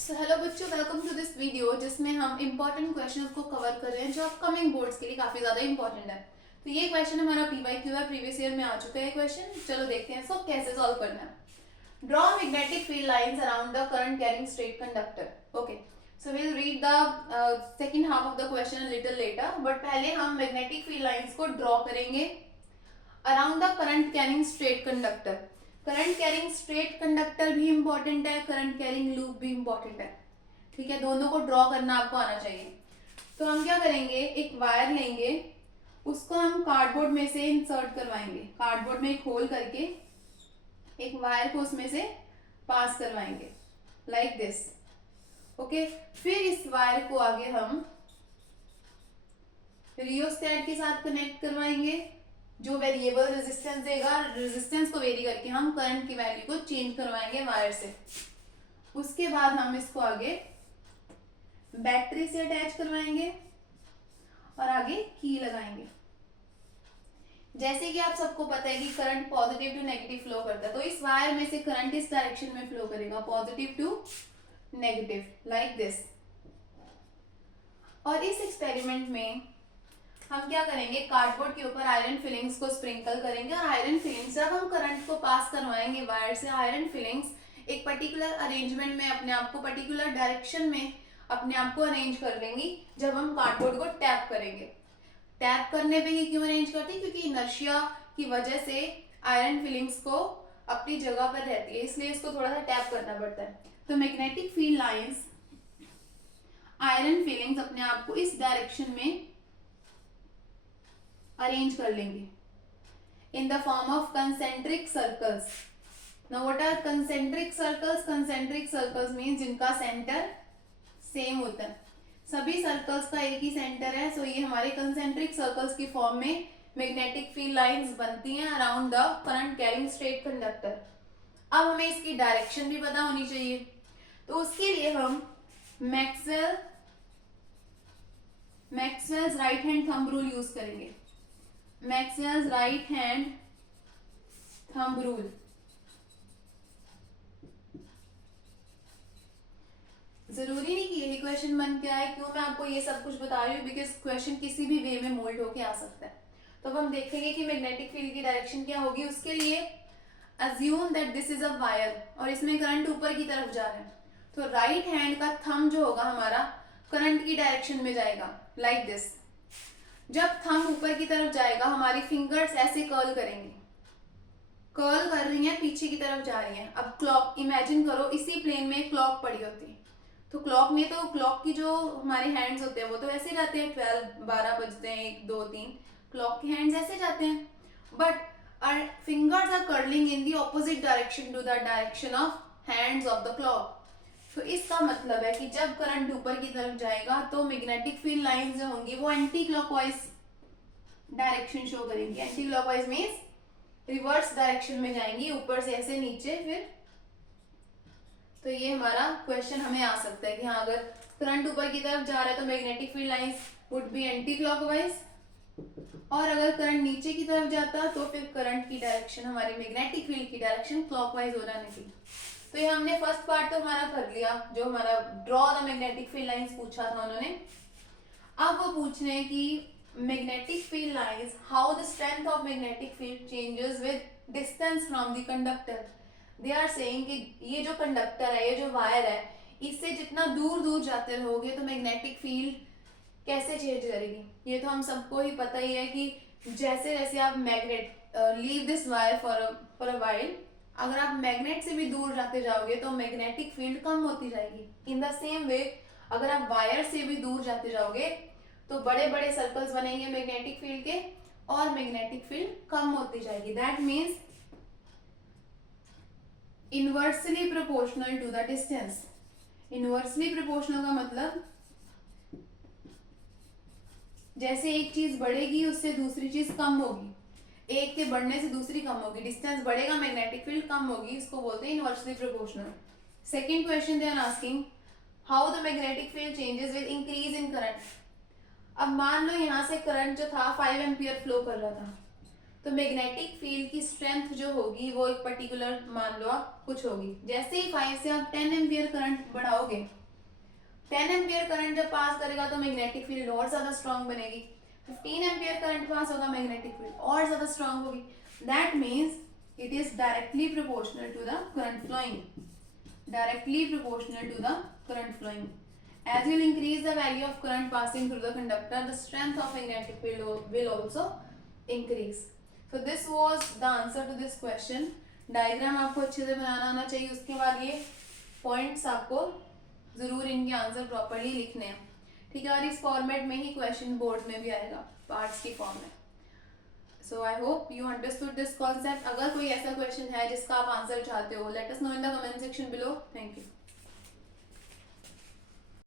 So hello बच्चों, welcome to this video जिसमें हम इंपॉर्टेंट क्वेश्चन को कवर कर रहे हैं जो अपकमिंग बोर्ड्स के लिए काफी ज्यादा इंपॉर्टेंट है। तो ये क्वेश्चन हमारा पीवाईक्यू है, प्रीवियस ईयर में आ चुका है क्वेश्चन। चलो देखते हैं इसको कैसे सॉल्व करना है। Draw magnetic field lines around the current carrying straight conductor. Okay, so we'll read the second half of the question little later, but पहले हम मैग्नेटिक फील्ड लाइंस को ड्रॉ करेंगे around the current carrying straight conductor. Current carrying straight conductor भी important है, current carrying loop भी important है। ठीक है, दोनों को ड्रॉ करना आपको आना चाहिए। तो हम क्या करेंगे, एक वायर लेंगे, उसको हम कार्डबोर्ड में से इंसर्ट करवाएंगे। कार्डबोर्ड में एक होल करके एक वायर को उसमें से पास करवाएंगे लाइक दिस। ओके, फिर इस वायर को आगे हम रियोस्टेट के साथ कनेक्ट करवाएंगे जो वेरिएबल रेजिस्टेंस देगा। रेजिस्टेंस को वेरी करके हम करंट की वैल्यू को चेंज करवाएंगे वायर से। उसके बाद हम इसको आगे बैटरी से अटैच करवाएंगे और आगे की लगाएंगे। जैसे कि आप सबको पता है कि current positive to negative flow करता है, तो इस वायर में से करंट इस डायरेक्शन में फ्लो करेगा, positive to negative like this. और इस एक्सपेरिमेंट में हम क्या करेंगे, कार्डबोर्ड के ऊपर आयरन फिलिंग्स को स्प्रिंकल करेंगे और आयरन फिलिंग्स जब हम करंट को पास करवाएंगे वायर से, आयरन फिलिंग्स एक पर्टिकुलर अरेंजमेंट में अपने आप को, पर्टिकुलर डायरेक्शन में अपने आप को अरेंज कर लेंगी जब हम कार्डबोर्ड को टैप करेंगे। टैप करने पे ही क्यों अरेंज करती है, क्योंकि इनर्शिया की वजह से आयरन फिलिंग्स को अपनी जगह पर रहती है, इसलिए इसको थोड़ा सा टैप करना पड़ता है। तो magnetic field lines, iron filings अपने आप को इस डायरेक्शन में अरेंज कर लेंगे in the form of concentric circles. Now what are concentric circles? Concentric circles means जिनका सेंटर सेम होता है, सभी सर्कल्स का एक ही सेंटर है। सो ये हमारे कंसेंट्रिक सर्कल्स की फॉर्म में मैग्नेटिक फील्ड लाइंस बनती हैं around the current carrying straight conductor. अब हमें इसकी डायरेक्शन भी पता होनी चाहिए, तो उसके लिए हम Maxwell's right hand thumb rule use करेंगे। Maxwell's right hand thumb rule. जरूरी नहीं कि यही क्वेश्चन बन के आए। क्यों मैं आपको ये सब कुछ बता रही हूँ, बिकॉज क्वेश्चन किसी भी वे में मोल्ड होके आ सकता है। तो अब हम देखेंगे कि मैग्नेटिक फील्ड की डायरेक्शन क्या होगी। उसके लिए assume that this is a wire और इसमें करंट ऊपर की तरफ जा रहा है, तो राइट हैंड का थंब जो होगा हमारा करंट की डायरेक्शन में जाएगा लाइक दिस। जब थंब ऊपर की तरफ जाएगा हमारी फिंगर्स ऐसे कर्ल करेंगे, कर्ल कर रही हैं, पीछे की तरफ जा रही हैं। अब क्लॉक इमेजिन करो, इसी प्लेन में क्लॉक पड़ी होती है, तो क्लॉक में तो क्लॉक की जो हमारे हैंड्स होते हैं वो तो ऐसे जाते हैं, 12 12 बजते हैं, 1 2 3, क्लॉक के हैंड्स ऐसे जाते हैं। But our fingers are curling in the opposite direction to the direction of hands of the clock। तो इसका मतलब है कि जब करंट ऊपर की तरफ जाएगा तो मैग्नेटिक फील्ड लाइंस जो होंगी वो एंटी क्लॉकवाइज डायरेक्शन शो करेंगी। Anti clockwise means reverse direction में जाएंगी, ऊपर से ऐसे नीचे फिर। तो ये हमारा क्वेश्चन हमें आ सकता है कि हाँ, अगर करंट ऊपर की तरफ जा रहा है तो magnetic field lines would be anti clockwise, और अगर करंट नीचे की तरफ जाता तो फिर करंट की डायरेक्शन, हमारी मैग्नेटिक फील्ड की डायरेक्शन क्लॉकवाइज हो जानी थी। तो ये हमने फर्स्ट पार्ट तो हमारा कर लिया, जो हमारा draw the magnetic field lines पूछा था उन्होंने। अब वो पूछ रहे हैं कि magnetic field lines, how the strength of magnetic field changes with distance from the conductor. They are saying कि ये जो कंडक्टर है, ये जो वायर है, इससे जितना दूर दूर जाते रहोगे तो मैग्नेटिक फील्ड कैसे चेंज करेगी। ये तो हम सबको ही पता ही है कि जैसे जैसे आप magnet leave this wire for a while, अगर आप मैग्नेट से भी दूर जाते जाओगे तो मैग्नेटिक फील्ड कम होती जाएगी। इन द सेम वे अगर आप वायर से भी दूर जाते जाओगे तो बड़े बड़े सर्कल्स बनेंगे मैग्नेटिक फील्ड के और मैग्नेटिक फील्ड कम होती जाएगी। That means inversely proportional to the distance. Inversely proportional का मतलब जैसे एक चीज बढ़ेगी उससे दूसरी चीज कम होगी, एक के बढ़ने से दूसरी कम होगी, डिस्टेंस बढ़ेगा मैग्नेटिक फील्ड कम होगी, इसको बोलते हैं inversely proportional. Second question they are asking how the magnetic field changes with increase in current. अब मान लो यहाँ से करंट जो था 5 एम्पियर फ्लो कर रहा था, तो मैग्नेटिक फील्ड की स्ट्रेंथ जो होगी वो एक पर्टिकुलर मान लो आप कुछ होगी। जैसे ही 5 से आप 10 एम्पियर करंट बढ़ाओगे, 10 एम्पियर करंट जब पास करेगा तो मैग्नेटिक फील्ड और ज्यादा स्ट्रांग बनेगी। 15 एम्पियर करंट पास होगा, मैग्नेटिक फील्ड और ज्यादा स्ट्रांग होगी। That means it is directly proportional to the current flowing, directly proportional to the current flowing. As you will increase the value of current passing through the conductor, the strength of magnetic field will also increase. So this was the answer to this question. Diagram आपको अच्छे से बनाना आना चाहिए, उसके बाद ये points आपको जरूर इनके आंसर प्रॉपरली लिखने हैं, ठीक है। और इस फॉर्मेट में ही क्वेश्चन बोर्ड में भी आएगा, पार्ट्स की फॉर्म में। So I hope you understood this concept. अगर कोई ऐसा क्वेश्चन है जिसका आप आंसर चाहते हो, let us know in the comment section below. Thank you.